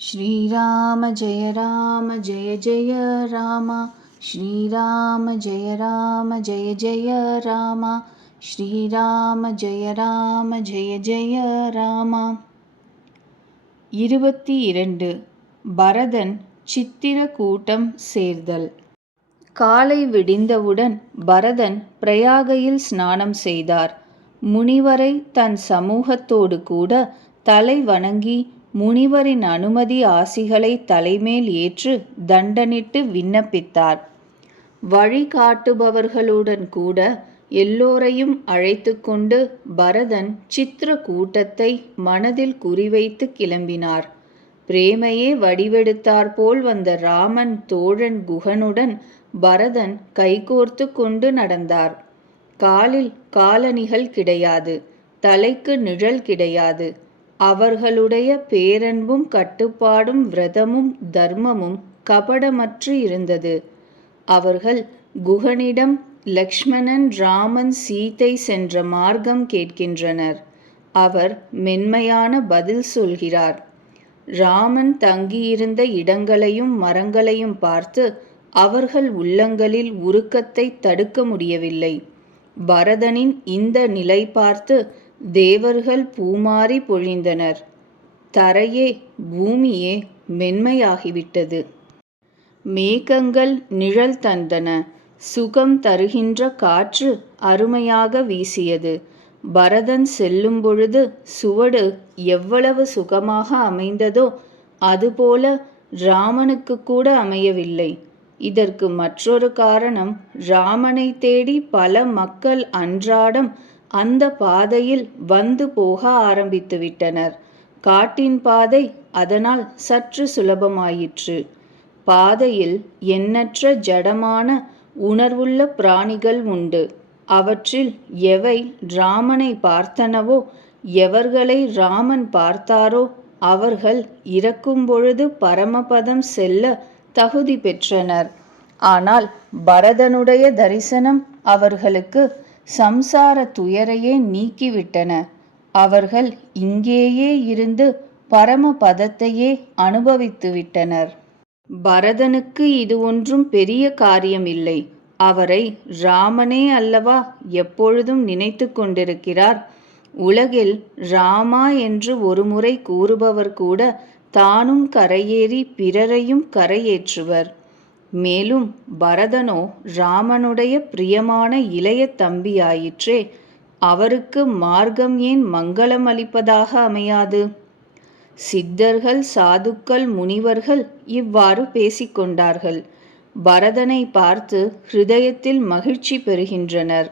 श्रीराम जय राम जय जय राम श्रीराम जय राम जय जय राम श्रीराम जय राम जय जय ராம இருபத்தி இரண்டு பரதன் சித்திர கூட்டம் சேர்தல் காலை விடிந்தவுடன் பரதன் பிரயாகையில் ஸ்நானம் செய்தார் முனிவரை தன் சமூகத்தோடு கூட தலை வணங்கி முனிவரின் அனுமதி ஆசிகளை தலைமேல் ஏற்று தண்டனிட்டு விண்ணப்பித்தார். வழிகாட்டுபவர்களுடன் கூட எல்லோரையும் அழைத்து கொண்டு பரதன் சித்திர கூட்டத்தை மனதில் குறிவைத்து கிளம்பினார். பிரேமையே வடிவெடுத்தாற்போல் வந்த ராமன் தோழன் குகனுடன் பரதன் கைகோர்த்து கொண்டு நடந்தார். காலில் காலணிகள் கிடையாது தலைக்கு நிழல் கிடையாது. அவர்களுடைய பேரன்பும் கட்டுப்பாடும் விரதமும் தர்மமும் கபடமற்று இருந்தது. அவர்கள் குகனிடம் லக்ஷ்மணன் ராமன் சீதை சென்ற மார்க்கம் கேட்கின்றனர். அவர் மென்மையான பதில் சொல்கிறார். ராமன் தங்கியிருந்த இடங்களையும் மரங்களையும் பார்த்து அவர்கள் உள்ளங்களில் உருக்கத்தை தடுக்க முடியவில்லை. பரதனின் இந்த நிலை பார்த்து தேவர்கள் பூமாறி பொழிந்தனர். தரையே பூமியே மென்மையாகிவிட்டது. மேகங்கள் நிழல் தந்தன. சுகம் தருகின்ற காற்று அருமையாக வீசியது. பரதன் செல்லும் பொழுது சுவடு எவ்வளவு சுகமாக அமைந்ததோ அதுபோல ராமனுக்கு கூட அமையவில்லை. இதற்கு மற்றொரு காரணம் ராமனை தேடி பல மக்கள் அன்றாடம் அந்த பாதையில் வந்து போக ஆரம்பித்து விட்டனர். காட்டின் பாதை அதனால் சற்று சுலபமாயிற்று. பாதையில் எண்ணற்ற ஜடமான உணர்வுள்ள பிராணிகள் உண்டு. அவற்றில் எவை ராமனை பார்த்தனவோ எவர்களை ராமன் பார்த்தாரோ அவர்கள் இறக்கும் பொழுது பரமபதம் செல்ல தகுதி பெற்றனர். ஆனால் பரதனுடைய தரிசனம் அவர்களுக்கு சம்சார துயரையே நீக்கிவிட்டன. அவர்கள் இங்கேயே இருந்து பரமபதத்தையே அனுபவித்துவிட்டனர். பரதனுக்கு இது ஒன்றும் பெரிய காரியமில்லை. அவரை ராமனே அல்லவா எப்பொழுதும் நினைத்து கொண்டிருக்கிறார். உலகில் ராமா என்று ஒருமுறை கூறுபவர் கூட தானும் கரையேறி பிறரையும் கரையேற்றுவர். மேலும் பரதனோ ராமனுடைய பிரியமான இளைய தம்பியாயிற்றே அவருக்கு மார்க்கம் ஏன் மங்களம் அளிப்பதாக அமையாது? சித்தர்கள் சாதுக்கள் முனிவர்கள் இவ்வாறு பேசிக்கொண்டார்கள். பரதனை பார்த்து ஹிருதயத்தில் மகிழ்ச்சி பெறுகின்றனர்.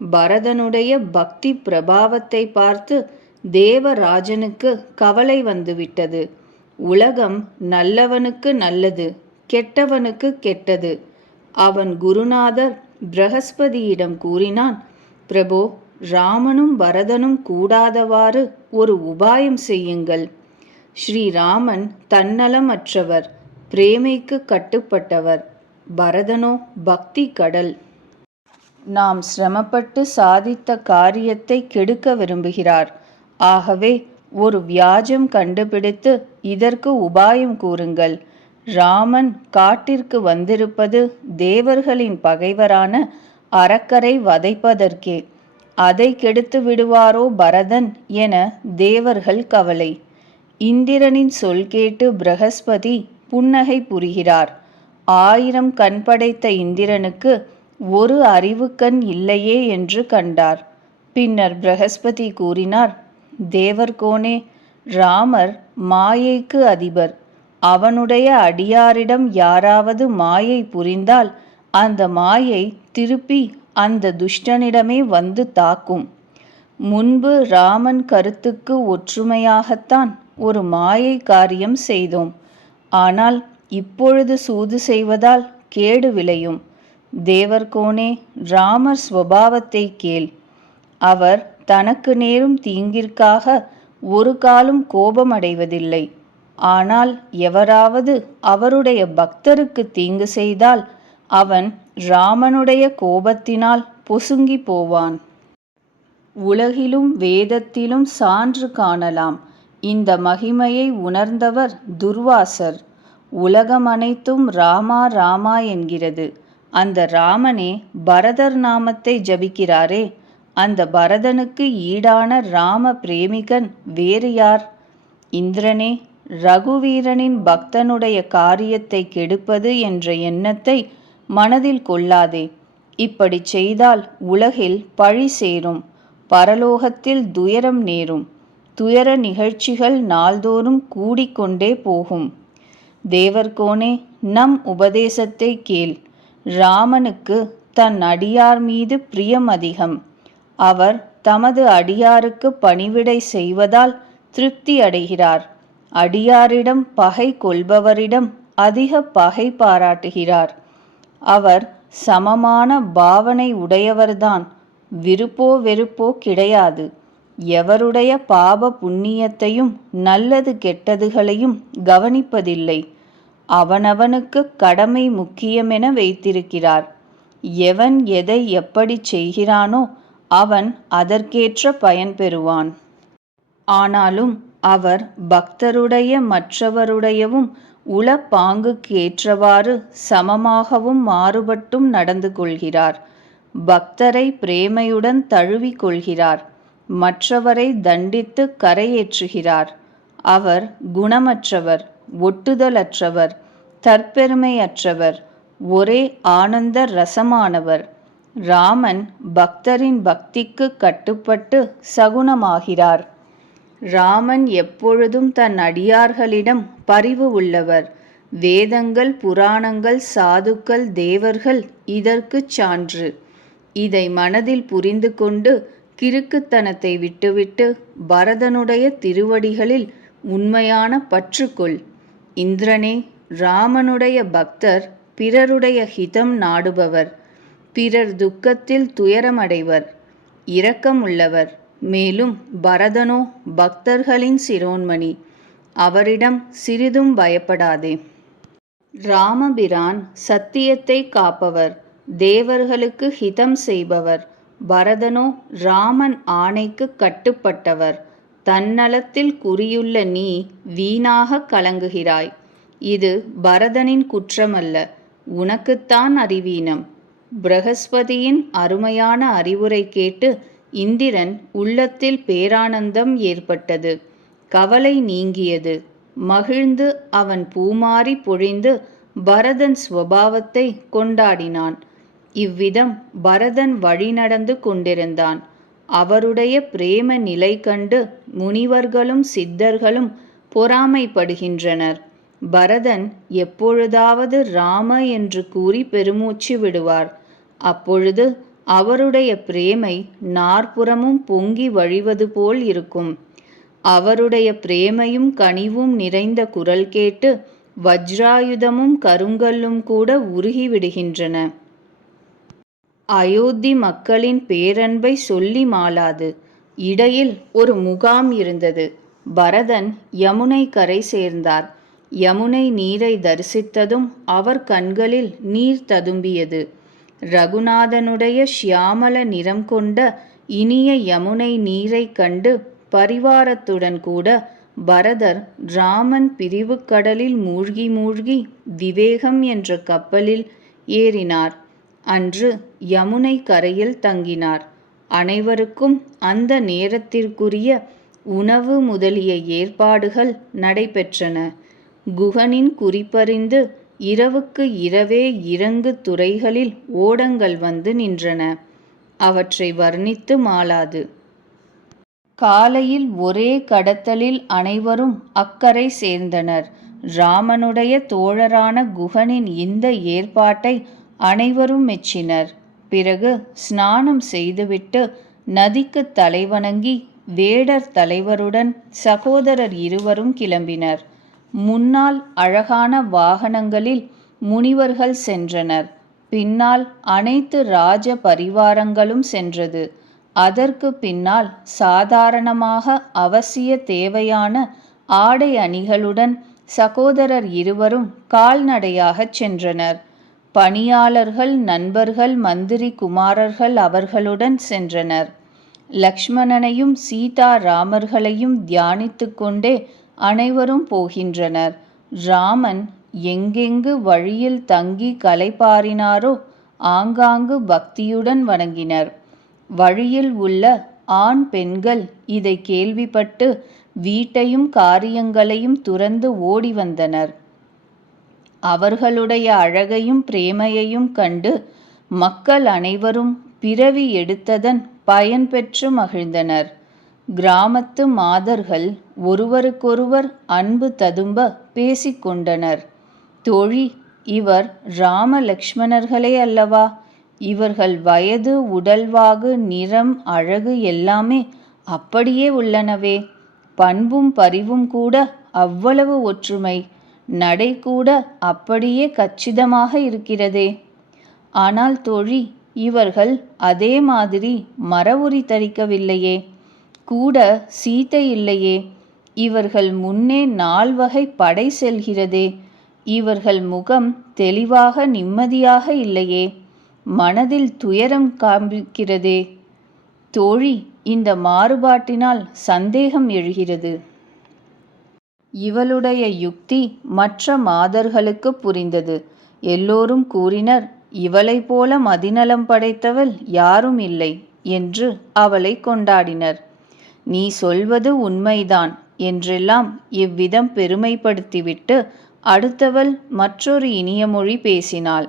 பரதனுடைய பக்தி பிரபாவத்தை பார்த்து தேவராஜனுக்கு கவலை வந்துவிட்டது. உலகம் நல்லவனுக்கு நல்லது. கெட்டவனுக்கு கெட்டது. அவன் குருநாதர் பிரகஸ்பதியிடம் கூறினான் பிரபோ ராமனும் பரதனும் கூடாதவாறு ஒரு உபாயம் செய்யுங்கள். ஸ்ரீராமன் தன்னலமற்றவர் பிரேமைக்கு கட்டுப்பட்டவர். பரதனோ பக்தி கடல். நாம் சிரமப்பட்டு சாதித்த காரியத்தை கெடுக்க விரும்புகிறார். ஆகவே ஒரு வியாஜம் கண்டுபிடித்து இதற்கு உபாயம் கூறுங்கள். ராமன் காட்டிற்கு வந்திருப்பது தேவர்களின் பகைவரான அரக்கரை வதைப்பதற்கே. அதை கெடுத்து விடுவாரோ பரதன் என தேவர்கள் கவலை. இந்திரனின் சொல் கேட்டு பிரகஸ்பதி புன்னகை புரிகிறார். ஆயிரம் கண் படைத்த இந்திரனுக்கு ஒரு அறிவு கண் இல்லையே என்று கண்டார். பின்னர் பிரகஸ்பதி கூறினார் தேவர்கோனே ராமர் மாயைக்கு அதிபர். அவனுடைய அடியாரிடம் யாராவது மாயை புரிந்தால் அந்த மாயை திருப்பி அந்த துஷ்டனிடமே வந்து தாக்கும். முன்பு ராமன் கருத்துக்கு ஒற்றுமையாகத்தான் ஒரு மாயை காரியம் செய்தோம். ஆனால் இப்பொழுது சூது செய்வதால் கேடு விளையும். தேவர்கோனே ராமர் ஸ்வபாவத்தை கேள். அவர் தனக்கு நேரும் தீங்கிற்காக ஒரு காலும் கோபமடைவதில்லை. ஆனால் எவராவது அவருடைய பக்தருக்கு தீங்கு செய்தால் அவன் ராமனுடைய கோபத்தினால் பொசுங்கி போவான். உலகிலும் வேதத்திலும் சான்று காணலாம். இந்த மகிமையை உணர்ந்தவர் துர்வாசர். உலகம் அனைத்தும் ராமா ராமா என்கிறது. அந்த ராமனே பரதர் நாமத்தை ஜபிக்கிறாரே. அந்த பரதனுக்கு ஈடான ராம பிரேமிகன் வேறு யார்? இந்திரனே ரகுவீரனின் பக்தனுடைய காரியத்தை கெடுப்பது என்ற எண்ணத்தை மனதில் கொள்ளாதே. இப்படி செய்தால் உலகில் பழி சேரும் பரலோகத்தில் துயரம் நேரும் துயர நிகழ்ச்சிகள் நாள்தோறும் கூடிக்கொண்டே போகும். தேவர்கோனே நம் உபதேசத்தை கேள். ராமனுக்கு தன் அடியார் மீது பிரியம் அதிகம். அவர் தமது அடியாருக்கு பணிவிடை செய்வதால் திருப்தி அடைகிறார். அடியாரிடம் பகை கொள்பவரிடம் அதிக பகை பாராட்டுகிறார். அவர் சமமான பாவனை உடையவர்தான் விருப்போ வெறுப்போ கிடையாது. எவருடைய பாப புண்ணியத்தையும் நல்லது கெட்டதுகளையும் கவனிப்பதில்லை. அவனவனுக்கு கடமை முக்கியமென வைத்திருக்கிறார். எவன் எதை எப்படி செய்கிறானோ அவன் அதற்கேற்ற பயன் பெறுவான். ஆனாலும் அவர் பக்தருடைய மற்றவருடையவும் உள பாங்குக்கு ஏற்றவாறு சமமாகவும் மாறுபட்டும் நடந்து கொள்கிறார். பக்தரை பிரேமையுடன் தழுவி கொள்கிறார். மற்றவரை தண்டித்து கரையேற்றுகிறார். அவர் குணமற்றவர் ஒட்டுதலற்றவர் தற்பெருமையற்றவர் ஒரே ஆனந்த ரசமானவர். ராமன் பக்தரின் பக்திக்கு கட்டுப்பட்டு சகுனமாகிறார். ராமன் எப்பொழுதும் தன் அடியார்களிடம் பரிவு உள்ளவர். வேதங்கள் புராணங்கள் சாதுக்கள் தேவர்கள் இதற்குச் சான்று. இதை மனதில் புரிந்து கொண்டு கிறுக்குத்தனத்தை விட்டுவிட்டு பரதனுடைய திருவடிகளில் உண்மையான பற்றுக்கொள். இந்திரனே ராமனுடைய பக்தர் பிறருடைய ஹிதம் நாடுபவர். பிறர் துக்கத்தில் துயரமடைவர். இரக்கமுள்ளவர். மேலும் பரதனோ பக்தர்களின் சிரோன்மணி அவரிடம் சிறிதும் பயப்படாதே. ராமபிரான் சத்தியத்தை காப்பவர் தேவர்களுக்கு ஹிதம் செய்பவர் பரதனோ ராமன் ஆணைக்கு கட்டுப்பட்டவர் தன்னலத்தில் குறியுள்ள நீ வீணாக கலங்குகிறாய். இது பரதனின் குற்றமல்ல உனக்குத்தான் அறிவீனம். பிரகஸ்பதியின் அருமையான அறிவுரை கேட்டு இந்திரன் உள்ளத்தில் பேரானந்தம் ஏற்பட்டது. கவலை நீங்கியது. மகிழ்ந்து அவன் பூமாறி பொழிந்து பரதன் ஸ்வபாவத்தை கொண்டாடினான். இவ்விதம் பரதன் வழிநடந்து கொண்டிருந்தான். அவருடைய பிரேம நிலை கண்டு முனிவர்களும் சித்தர்களும் பொறாமைப்படுகின்றனர். பரதன் எப்பொழுதாவது ராம என்று கூறி பெருமூச்சு விடுவார். அப்பொழுது அவருடைய பிரேமை நாற்புறமும் பொங்கி வழிவது போல் இருக்கும். அவருடைய பிரேமையும் கனிவும் நிறைந்த குரல் கேட்டு வஜ்ராயுதமும் கருங்கல்லும் கூட உருகிவிடுகின்றன அயோத்தி மக்களின் பேரன்பை சொல்லி மாளாது. இடையில் ஒரு முகாம் இருந்தது. பரதன் யமுனை கரை சேர்ந்தார். யமுனை நீரை தரிசித்ததும் அவர் கண்களில் நீர் ததும்பியது. ரகுநாதனுடைய ஷியாமல நிறம் கொண்ட இனிய யமுனை நீரை கண்டு பரிவாரத்துடன் கூட பரதர் ராமன் பிரிவு கடலில் மூழ்கி மூழ்கி விவேகம் என்ற கப்பலில் ஏறினார். அன்று யமுனை கரையில் தங்கினார். அனைவருக்கும் அந்த நேரத்திற்குரிய உணவு முதலிய ஏற்பாடுகள் நடைபெற்றன. குகனின் குறிப்பறிந்து இரவுக்கு இரவே இறங்கு துறைகளில் ஓடங்கள் வந்து நின்றன. அவற்றை வர்ணித்து மாளாது. காலையில் ஒரே கடத்தலில் அனைவரும் அக்கறை சேர்ந்தனர். ராமனுடைய தோழரான குகனின் இந்த ஏற்பாட்டை அனைவரும் மெச்சினர். பிறகு ஸ்நானம் செய்துவிட்டு நதிக்கு தலைவணங்கி வேடர் தலைவருடன் சகோதரர் இருவரும் கிளம்பினர். முன்னால் அழகான வாகனங்களில் முனிவர்கள் சென்றனர். பின்னால் அனைத்து ராஜ பரிவாரங்களும் சென்றது. அதற்கு பின்னால் சாதாரணமாக அவசிய தேவையான ஆடை அணிகளுடன் சகோதரர் இருவரும் கால்நடையாகச் சென்றனர். பணியாளர்கள் நண்பர்கள் மந்திரி குமாரர்கள் அவர்களுடன் சென்றனர். லக்ஷ்மணனையும் சீதா ராமர்களையும் தியானித்து கொண்டே அனைவரும் போகின்றனர். ராமன் எங்கெங்கு வழியில் தங்கி கலைப்பாரினாரோ ஆங்காங்கு பக்தியுடன் வணங்கினர். வழியில் உள்ள ஆண் பெண்கள் இதை கேள்விப்பட்டு வீட்டையும் காரியங்களையும் துறந்து ஓடி வந்தனர். அவர்களுடைய அழகையும் பிரேமையையும் கண்டு மக்கள் அனைவரும் பிறவி எடுத்ததன் பயன் பெற்று மகிழ்ந்தனர். கிராமத்து மாதர்கள் ஒருவருக்கொருவர் அன்பு ததும்ப பேசிக்கொண்டனர். தோழி இவர் ராம லக்ஷ்மணர்களே அல்லவா? இவர்கள் வயது உடல்வாகு நிறம் அழகு எல்லாமே அப்படியே உள்ளனவே. பண்பும் பரிவும் கூட அவ்வளவு ஒற்றுமை. நடை கூட அப்படியே கச்சிதமாக இருக்கிறதே. ஆனால் தோழி இவர்கள் அதே மாதிரி மரவுரி தரிக்கவில்லையே. கூட சீத்தை இல்லையே. இவர்கள் முன்னே நால்வகை படை செல்கிறதே. இவர்கள் முகம் தெளிவாக நிம்மதியாக இல்லையே. மனதில் துயரம் காண்பிக்கிறதே. தோழி இந்த மாறுபாட்டினால் சந்தேகம் எழுகிறது. இவளுடைய யுக்தி மற்ற மாதர்களுக்கு புரிந்தது. எல்லோரும் கூறினர் இவளைப் போல மதிநலம் படைத்தவள் யாரும் இல்லை என்று அவளை கொண்டாடினர். நீ சொல்வது உண்மைதான். என்றெல்லாம் இவ்விதம் பெருமைப்படுத்திவிட்டு அடுத்தவள் மற்றொரு இனிய மொழி பேசினாள்.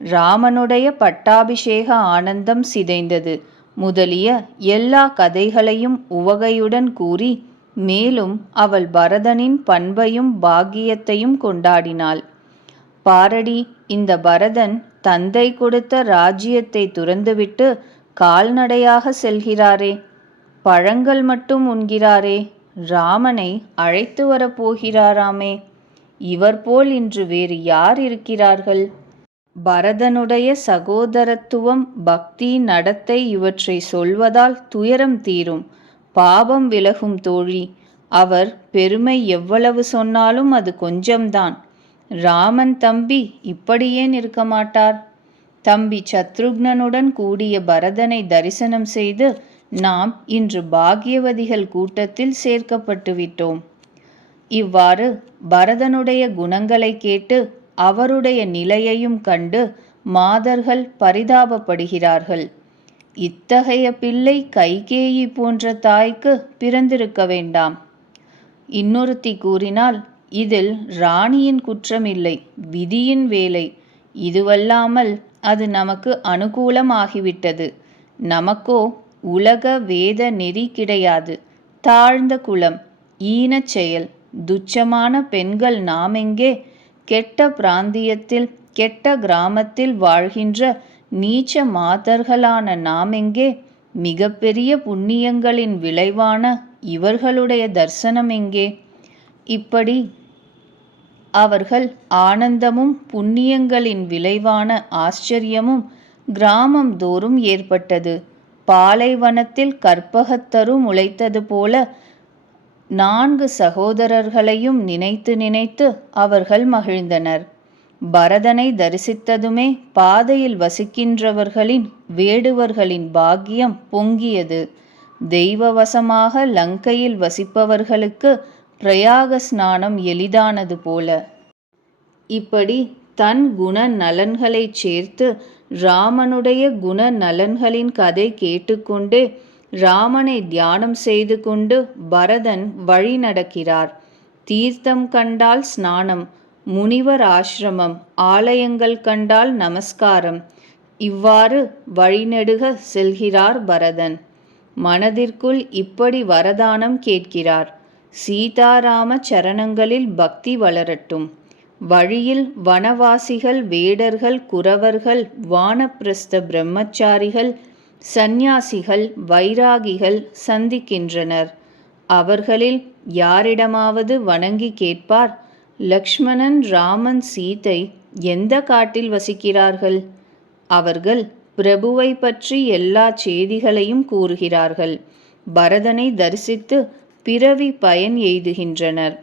ராமனுடைய பட்டாபிஷேக ஆனந்தம் சிதைந்தது. முதலிய எல்லா கதைகளையும் உவகையுடன் கூறி மேலும் அவள் பரதனின் பண்பையும் பாக்கியத்தையும் கொண்டாடினாள். பாரடி இந்த பரதன் தந்தை கொடுத்த ராஜ்யத்தை துறந்துவிட்டு கால்நடையாக செல்கிறாரே. பழங்கள் மட்டும் உண்கிறாரே. ராமனை அழைத்து வரப்போகிறாராமே. இவர் போல் இன்று வேறு யார் இருக்கிறார்கள்? பரதனுடைய சகோதரத்துவம் பக்தி நடத்தை இவற்றை சொல்வதால் துயரம் தீரும். பாபம் விலகும் தோழி. அவர் பெருமை எவ்வளவு சொன்னாலும் அது கொஞ்சம்தான். ராமன் தம்பி இப்படியேன் இருக்க மாட்டார்? தம்பி சத்ருக்னனுடன் கூடிய பரதனை தரிசனம் செய்து நாம் இன்று பாகியவதிகள் கூட்டத்தில் சேர்க்கப்பட்டு விட்டோம். இவ்வாறு பரதனுடைய குணங்களை கேட்டு அவருடைய நிலையையும் கண்டு மாதர்கள் பரிதாபப்படுகிறார்கள். இத்தகைய பிள்ளை கைகேயி போன்ற தாய்க்கு பிறந்திருக்க வேண்டாம். இன்னொருத்தி கூறினால் இதில் ராணியின் குற்றமில்லை விதியின் வேலை. இதுவல்லாமல் அது நமக்கு அனுகூலமாகிவிட்டது. நமக்கோ உலக வேத நெறி கிடையாது. தாழ்ந்த குலம் ஈனச் செயல் துச்சமான பெண்கள் நாமெங்கே கெட்ட பிராந்தியத்தில் கெட்ட கிராமத்தில் வாழ்கின்ற நீச்ச மாதர்களான நாமெங்கே மிகப்பெரிய புண்ணியங்களின் விளைவான இவர்களுடைய தர்சனம் எங்கே? இப்படி அவர்கள் ஆனந்தமும் புண்ணியங்களின் விளைவான ஆச்சரியமும் கிராமம் தோறும் ஏற்பட்டது. பாலைவனத்தில் கற்பகத்தரு முளைத்தது போல நான்கு சகோதரர்களையும் நினைத்து நினைத்து அவர்கள் மகிழ்ந்தனர். பரதனை தரிசித்ததுமே பாதையில் வசிக்கின்றவர்களின் வேடுவர்களின் பாக்கியம் பொங்கியது. தெய்வவசமாக லங்கையில் வசிப்பவர்களுக்கு பிரயாக ஸ்நானம் எளிதானது போல. இப்படி தன் குண நலன்களைச் சேர்த்து ராமனுடைய குண நலன்களின் கதை கேட்டுக்கொண்டு ராமனை தியானம் செய்து கொண்டு பரதன் வழி நடக்கிறார். தீர்த்தம் கண்டால் ஸ்நானம் முனிவர் ஆசிரமம் ஆலயங்கள் கண்டால் நமஸ்காரம். இவ்வாறு வழிநெடுக செல்கிறார் பரதன். மனதிற்குள் இப்படி வரதானம் கேட்கிறார். சீதாராம சரணங்களில் பக்தி வளரட்டும். வழியில் வனவாசிகள் வேடர்கள் குறவர்கள் வானப்பிரஸ்த பிரம்மச்சாரிகள் சந்நியாசிகள் வைராகிகள் சந்திக்கின்றனர். அவர்களில் யாரிடமாவது வணங்கி கேட்பார் லக்ஷ்மணன் ராமன் சீதை எந்த காட்டில் வசிக்கிறார்கள்? அவர்கள் பிரபுவை பற்றி எல்லா செய்திகளையும் கூறுகிறார்கள். பரதனை தரிசித்து பிறவி பயன் எய்துகின்றனர்.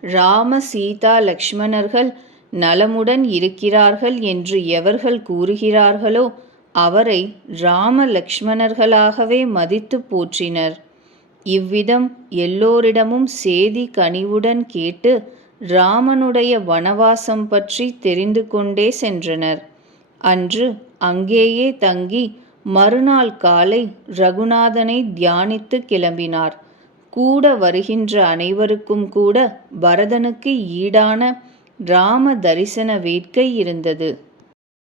ராம சீதா லக்ஷ்மணர்கள் நலமுடன் இருக்கிறார்கள் என்று எவர்கள் கூறுகிறார்களோ அவரை ராம லக்ஷ்மணர்களாகவே மதித்து போற்றினர். இவ்விதம் எல்லோரிடமும் சேதி கனிவுடன் கேட்டு ராமனுடைய வனவாசம் பற்றி தெரிந்து கொண்டே சென்றனர். அன்று அங்கேயே தங்கி மறுநாள் காலை ரகுநாதனை தியானித்து கிளம்பினார். கூட வருகின்ற அனைவருக்கும் கூட பரதனுக்கு ஈடான ராம தரிசன வேட்கை இருந்தது.